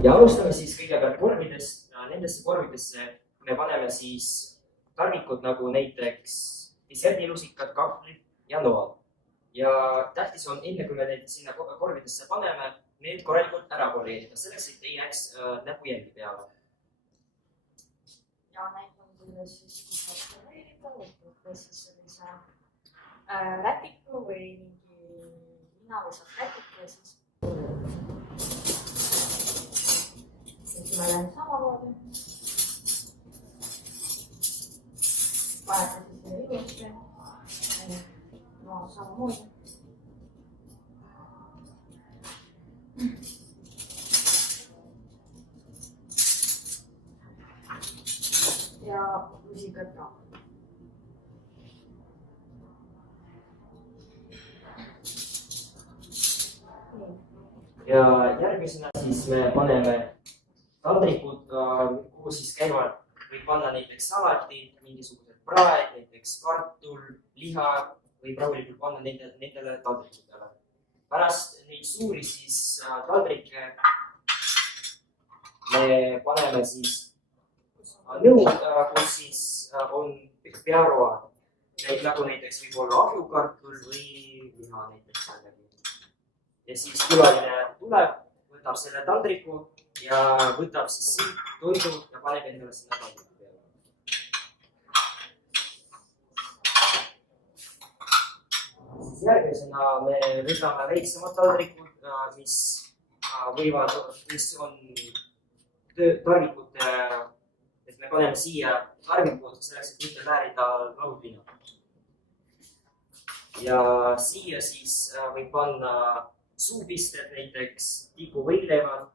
ja alustame siis kõigepealt korvidest. Nendesse korvidesse me paneme siis tarvikud nagu näiteks deserdilusikad, kahvlid ja noad. Ja tähtis on, enne kui me need sinna korvidesse paneme, need korralikult ära koreerida, selleks, et ei jääks näpujälgi peale. Ja neid on kuidas siis koreerida, võtta siis sellise rätiku või mingi lina või saab rätiku ja siis ma lähen samamoodi. Panete siis selle ilusti. No samamoodi. Ja lusikad ka. Ja järgmisena siis me paneme taldrikud, kuhu siis käivad, võib panna näiteks salatid, mingisugused praed, näiteks kartul, liha, võib rahulikult panna nendele taldrikutele. Pärast neid suuri siis taldrikke me paneme siis nõud, kus siis on pearoad, nagu näiteks võib olla ahjukartul või liha näiteks jällegi. Ja siis külaline tuleb, võtab selle taldriku ja võtab siis siit toidu ja paneb endale sinna taldriku peale. Siis järgmisena me võtame väiksemad taldrikud, mis on tarvikute, et me paneme siia tarvikud selleks, et mitte väärida laudlina. Ja siia siis võib panna suupisted, näiteks tikuvõileivad.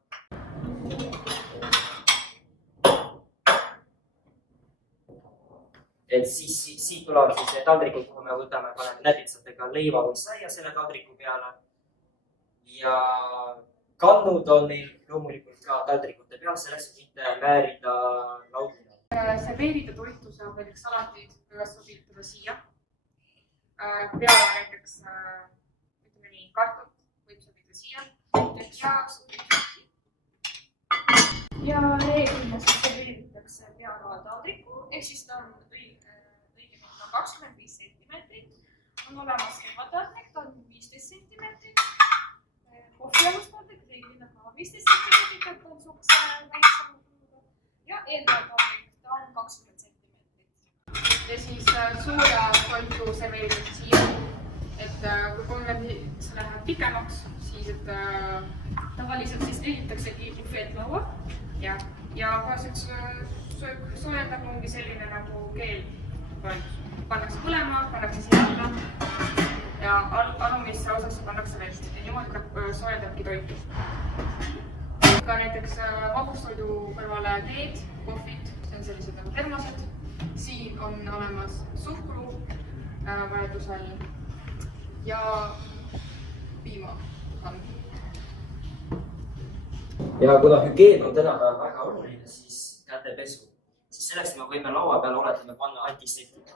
Et siis siit tulevad siis need taldrikud, kuhu me võtame, paneme näpitsatega leiva või saia selle taldriku peale. Ja kannud on meil loomulikult ka taldrikute peal, selleks, et mitte väärida laudlina. Serveerida toitu saab näiteks salatid võivad sobitada siia. Peale näiteks kartut võib sobida siia ja sobida. Ja reeglina siis serveeritakse pearoa taldriku, ehk siis ta on õigemini 25 cm. On olemas kõrvataldrik, ta on 15 cm. Kohvialustaldrik, reeglina ka 15 cm, ta on suhteliselt väiksem. Ja eeltaldrik, ta on 20 cm. Ja siis suure toitu serveeritakse siia. Et kui see läheb pikemaks, siis tavaliselt siis ehitaksegi bufeetlaua ja kohaseks soojendab ongi selline nagu keel. Pannakse põlema, pannakse siia alla ja alumisse osasse pannakse vett ja niimoodi soojendabki toitu. Ka näiteks magustoidu kõrvale teed, kohvid, see on sellised nagu termosed. Siin on olemas suhkru vajadusel ja piimakand. Ja kuna hügieen on tänapäeval väga oluline, siis kätepesu. Siis selleks me võime laua peale oletame panna antiseptik,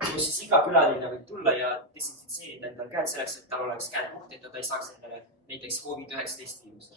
kus siis iga külaline võib tulla ja desinfitseerida endale käed selleks, et tal oleks käed puhtad ja ta ei saaks endale näiteks COVID-19 viirust.